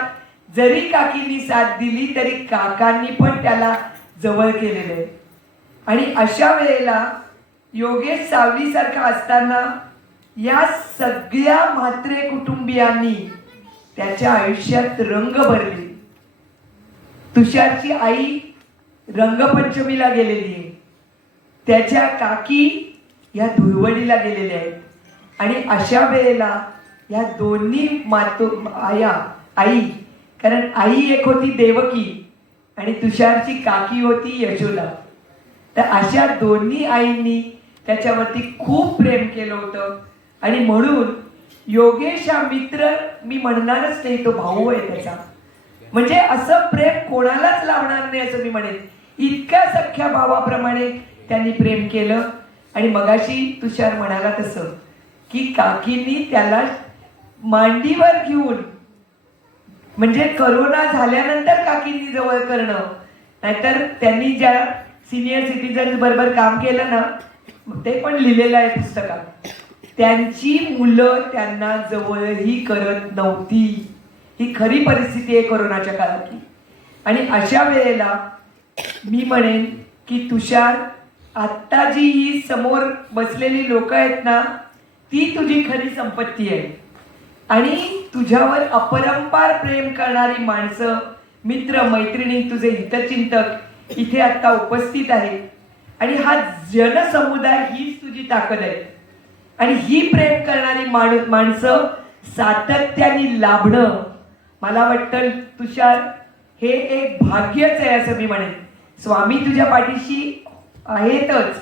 जरी काकींनी साथ दिली तरी काकांनी पण त्याला जवळ केलेलं आहे. आणि अशा वेळेला योगेश सावलीसारखा असताना या सगळ्या म्हात्रे कुटुंबियांनी त्याच्या आयुष्यात रंग भरले. तुषारची आई रंगपंचमीला गेलेली आहे, त्याच्या काकी या धुळवडीला गेलेल्या आहेत. आणि अशा वेळेला या दोन्ही आई, कारण आई एक होती देवकी आणि तुषारची काकी होती यशोदा, तर अशा दोन्ही आईंनी त्याच्यावरती खूप प्रेम केलं होतं. आणि म्हणून योगेश हा मित्र मी म्हणणारच नाही, तो भाऊ आहे त्याचा. म्हणजे असं प्रेम कोणालाच लावणार नाही असं मी म्हणेन. इतक्या सख्या भावाप्रमाणे त्यांनी प्रेम केलं. आणि मगाशी तुषार म्हणाला तसं की काकींनी त्याला मांडीवर घेऊन, म्हणजे करोना झाल्यानंतर काकींनी जवळ करणं, नाहीतर त्यांनी ज्या सिनियर सिटीजन बरोबर काम केलं ना, ते पण लिहिलेलं आहे पुस्तकात, त्यांची मुलं त्यांना जवळही करत नव्हती. ही खरी परिस्थिती आहे कोरोनाच्या काळातली. आणि अशा वेळेला मी म्हणेन की तुषार, आत्ता जी ही समोर बसलेली लोक आहेत ना, ती तुझी खरी संपत्ती आहे. आणि तुझ्यावर अपरंपार प्रेम करणारी माणसं, मित्र मैत्रिणी, तुझे हितचिंतक इथे आता उपस्थित आहेत. आणि हा जनसमुदाय हीच तुझी ताकद आहे. आणि ही प्रेम करणारी माणसं सातत्याने लाभणं, मला वाटतं तुषार, हे एक भाग्यच आहे असं मी म्हणेन. स्वामी तुझ्या पाठीशी आहेतच,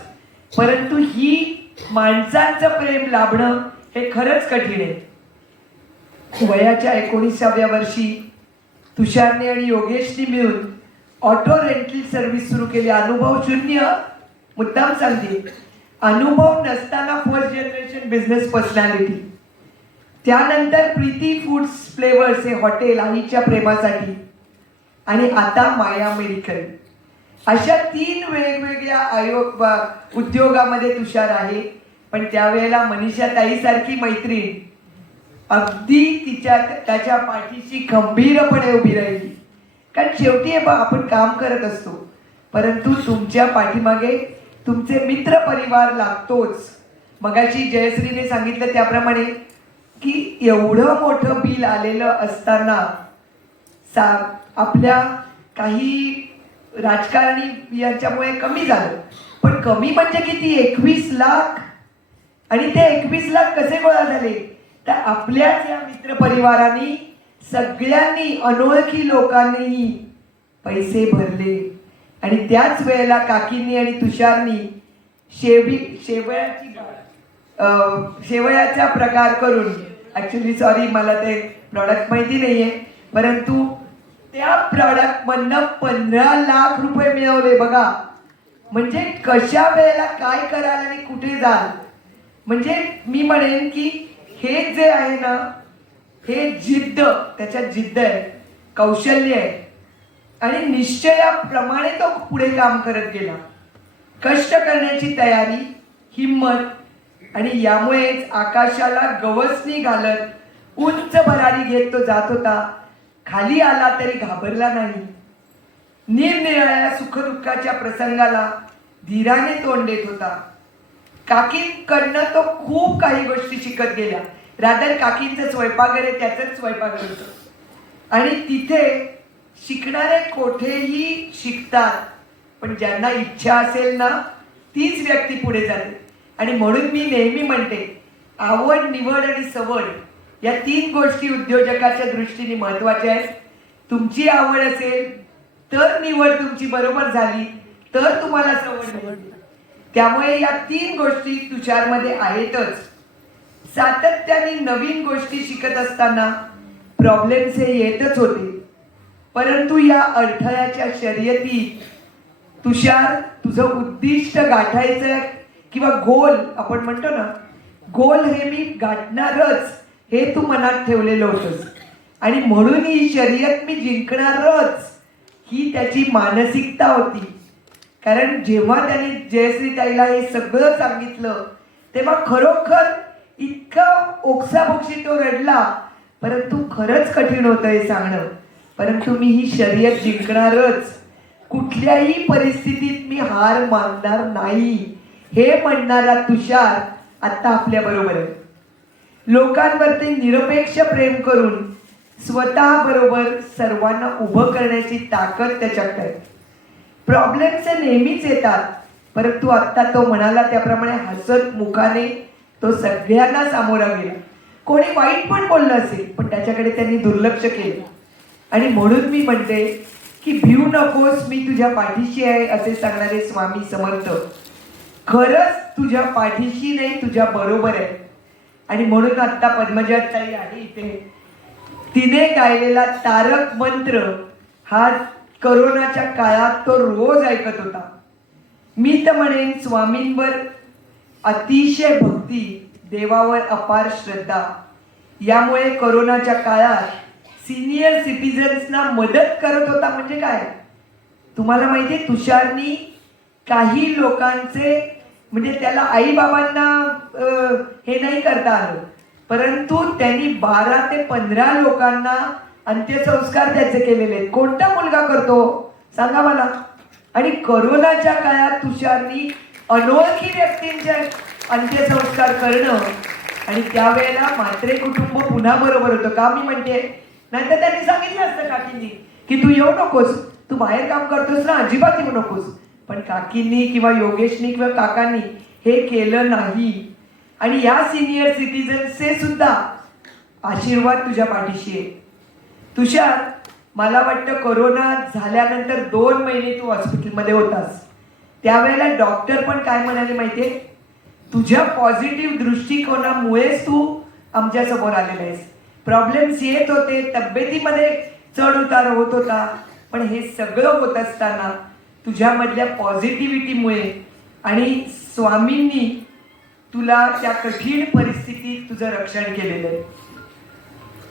परंतु ही माणसांचं प्रेम लाभणं हे खरंच कठीण आहे. वयाच्या 19व्या वर्षी तुषारने आणि योगेशने मिळून ऑटो रेंटल सर्व्हिस सुरू केली. अनुभव शून्य, मुद्दाम सांगते, अनुभव नसताना फर्स्ट जनरेशन बिझनेस पर्सनॅलिटी. त्यानंतर प्रीती फूड्स फ्लेवर्स हे हॉटेल आईच्या प्रेमासाठी, आणि आता माया मेडिकल. अशा 3 वेगवेगळ्या उद्योगामध्ये तुषार आहे. पण त्यावेळेला मनीषा ताईसारखी मैत्रीण अगदी त्याच्या पाठीशी खंबीरपणे उभी राहिली. कारण शेवटी आपण काम करत असतो, परंतु तुमच्या पाठीमागे तुमचे मित्र परिवार लागतोच. मगाशी जयश्रीने सांगितलं त्याप्रमाणे की एवढं मोठं बिल आलेलं असताना आपल्या काही राजकारणी यांच्यामुळे कमी झालं, पण कमी म्हणजे किती, 21 लाख. आणि ते 21 लाख कसे गोळा झाले, तर आपल्याच या मित्रपरिवारांनी सगळ्यांनी, अनोळखी लोकांनीही पैसे भरले. आणि त्याच वेळेला काकींनी आणि तुषारनी शेवयाची शेवयाचा प्रकार करून, ॲक्च्युली सॉरी मला ते प्रॉडक्ट माहिती नाही आहे, परंतु त्या प्रॉडक्टमधनं 15 लाख रुपये मिळवले बघा. म्हणजे कशा वेळेला काय कराल आणि कुठे जाल. म्हणजे मी म्हणेन की हे जे आहे ना, हे जिद्द, त्याच्यात जिद्द आहे, कौशल्य आहे आणि निश्चयाप्रमाणे तो पुढे काम करत गेला. कष्ट करण्याची तयारी, हिम्मत आणि यामुळेच आकाशाला गवसणी घालत उंच भरारी घेत तो जात होता. खाली आला तरी घाबरला नाही. निरनिराळ्या सुखदुःखाच्या प्रसंगाला धीराने तोंड देत होता. काकींकडनं तो खूप काही गोष्टी शिकत गेल्या. रादर काकींचं स्वयंपाकघर आहे, त्याचंच स्वयंपाकघर होतं आणि तिथे शिकणारे कोठेही शिकतात, पण ज्यांना इच्छा असेल ना तीच व्यक्ती पुढे जाते. आणि म्हणून मी नेहमी म्हणते, आवड, निवड आणि सवड या 3 गोष्टी उद्योजकाच्या दृष्टीने महत्वाच्या आहेत. तुमची आवड असेल तर निवड तुमची बरोबर झाली तर तुम्हाला सवड मिळते. त्यामुळे या 3 गोष्टी तुषारमध्ये आहेतच. सातत्याने नवीन गोष्टी शिकत असताना प्रॉब्लेम्स हे येतच होते, परंतु या अडथळ्याच्या शर्यतीत तुषार तुझं उद्दिष्ट गाठायचं किंवा गोल आपण म्हणतो ना, गोल हे मी गाठणारच हे तू मनात ठेवलेलं होतंस आणि म्हणून ही शर्यत मी जिंकणारच ही त्याची मानसिकता होती. कारण जेव्हा त्याने जयश्रीताईला हे सगळं सांगितलं तेव्हा खरोखर इतका ओक्साबोक्षी तो रडला. परंतु खरंच कठीण होतं हे सांगणं, परंतु मी ही शर्यत जिंकणारच, कुठल्याही परिस्थितीत मी हार मानणार नाही हे म्हणणारा तुषार आता आपल्या बरोबर आहे. लोकांवरती निरपेक्ष प्रेम करून स्वतः बरोबर सर्वांना उभं करण्याची ताकद त्याच्याकडे आहे. प्रॉब्लेम्स नेहमीच येतात, परंतु आता तो म्हणाला त्याप्रमाणे हसत मुखाने तो सगळ्यांना सामोरा गेला. कोणी वाईट पण बोललं असेल पण त्याच्याकडे त्यांनी दुर्लक्ष केलं. आणि म्हणून मी म्हणते की भिऊ नकोस, मी तुझ्या पाठीशी आहे असे सांगणारे स्वामी समर्थ खरंच तुझ्या पाठीशी नाही, तुझ्या बरोबर आहे. आणि म्हणून आता पद्मजाताई आहे इथे, तिने गायलेला तारक मंत्र हा करोनाच्या काळात तो रोज ऐकत होता. मी तर म्हणेन स्वामींवर अतिशय भक्ती, देवावर अपार श्रद्धा, यामुळे करोनाच्या काळात सिनियर सिटीजन्सना मदत करत होता. म्हणजे काय तुम्हाला माहिती आहे, तुषारनी काही लोकांचे म्हणजे त्याला आई बाबांना हे नाही करता आलं, परंतु त्यांनी 12 ते 15 लोकांना अंत्यसंस्कार त्याचे केलेले आहेत. कोणता मुलगा करतो सांगा मला. आणि करोनाच्या काळात तुषारनी अनोळखी व्यक्तींचे अंत्यसंस्कार करणं आणि त्यावेळेला म्हात्रे कुटुंब पुन्हा बरोबर होतं. का मी म्हणते, नाहीतर त्यांनी सांगितलं असतं काकींनी की तू येऊ नकोस, तू बाहेर काम करतोस ना, अजिबात येऊ नकोस. पण काकींनी किंवा योगेशनी किंवा काकांनी हे केलं नाही. आणि या सिनियर सिटीजन्सचे सुद्धा आशीर्वाद तुझ्या पाठीशी आहे. तुषार, मला वाटतं कोरोना झाल्यानंतर 2 महिने तू हॉस्पिटलमध्ये होतास. त्यावेळेला डॉक्टर पण काय म्हणाले माहितीये, तुझ्या पॉझिटिव्ह दृष्टिकोनामुळेच तू आमच्या समोर आलेला आहेस. प्रॉब्लेम्स येत होते, तब्येतीमध्ये चढ उतार होत होता, पण हे सगळं होत असताना तुझ्यामधल्या पॉझिटिव्हिटीमुळे आणि स्वामींनी तुला त्या कठीण परिस्थितीत तुझं रक्षण केलेलं आहे.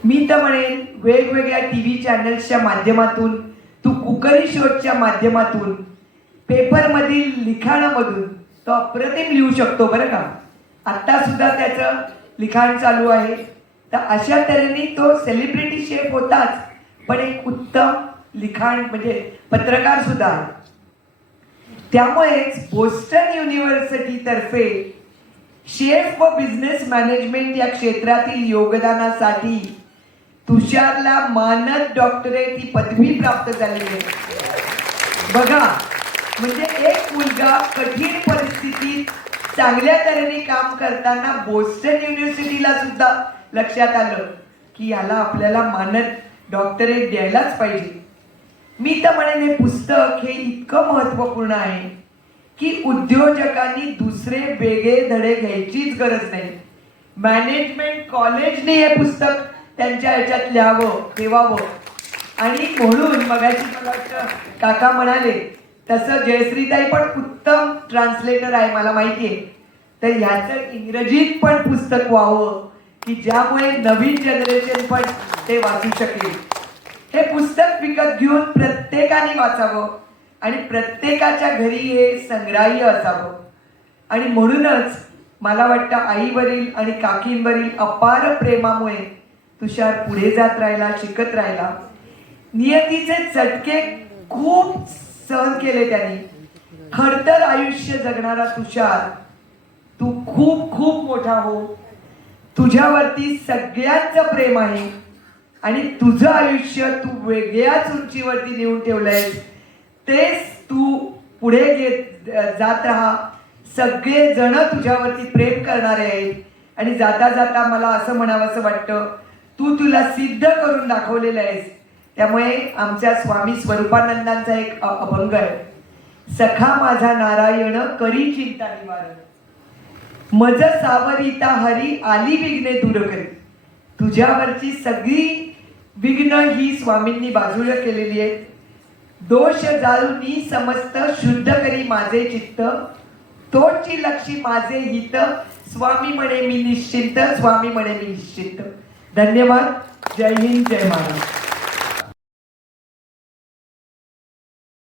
मी तर म्हणेन वेगवेगळ्या TV चॅनल्सच्या माध्यमातून, तू कुकरी शोजच्या माध्यमातून, पेपरमधील लिखाणामधून तो अप्रतिम लिहू शकतो बरं का. आत्ता सुद्धा त्याचं लिखाण चालू आहे. तर अशा तऱ्हेने तो सेलिब्रिटी शेफ होताच, पण एक उत्तम लिखाण म्हणजे पत्रकार सुद्धा आहे. त्यामुळेच बोस्टन युनिव्हर्सिटीतर्फे शेफ व बिझनेस मॅनेजमेंट या क्षेत्रातील योगदानासाठी तुषारला मानद डॉक्टरेट ही पदवी प्राप्त झालेली आहे. बघा, म्हणजे एक मुलगा कठीण परिस्थितीत चांगल्या तऱ्हेने काम करताना बोस्टन युनिव्हर्सिटीला सुद्धा लक्षात आलं की याला आपल्याला मानद डॉक्टरेट द्यायलाच पाहिजे. मी तर म्हणेन हे पुस्तक हे इतकं महत्त्वपूर्ण आहे की उद्योजकांनी दुसरे वेगळे धडे घ्यायचीच गरज नाही. मॅनेजमेंट कॉलेजने हे पुस्तक त्यांच्या ह्याच्यात लिहावं ठेवावं. आणि म्हणून मगाशी मला वाटतं काका म्हणाले तसं जयश्रीताई पण उत्तम ट्रान्सलेटर आहे मला माहिती आहे. तर ह्याचं इंग्रजीत पण पुस्तक व्हावं की ज्यामुळे नवीन जनरेशन पण ते वाचू शकेल. हे पुस्तक विकत घेऊन प्रत्येकाने वाचावं आणि प्रत्येकाच्या घरी हे संग्राह्य असावं. आणि म्हणूनच मला वाटतं आईवरील आणि काकींवरील अपार प्रेमामुळे तुषार पुढे जात राहिला, शिकत राहिला. नियतीचे चटके खूप सहन केले त्यांनी. खडतर आयुष्य जगणारा तुषार, तू खूप खूप मोठा हो. तुझ्यावरती सगळ्यांचं प्रेम आहे आणि तुझं आयुष्य तू वेगळ्याच उंचीवरती नेऊन ठेवलंय. तेच तू पुढे जात राहा. सगळे जण तुझ्यावरती प्रेम करणारे आहेत. आणि जाता जाता मला असं म्हणावंसं वाटतं, तू तुला सिद्ध करून दाखवलेलं आहेस. त्यामुळे आमच्या स्वामी स्वरूपानंदांचा एक अभंग आहे, सखा माझा नारायण करी चिंता निवारण, मज सावरिता हरी आली विघ्ने दूर करी. तुझ्यावरची सगळी विघ्न ही स्वामींनी बाजूला केलेली आहेत. दोष जाळूनी समस्त शुद्ध करी माझे चित्त, तोची लक्षी माझे हित, स्वामी म्हणे मी निश्चिंत, स्वामी म्हणे मी निश्चिंत. धन्यवाद. जय हिंद, जय महाराष्ट्र.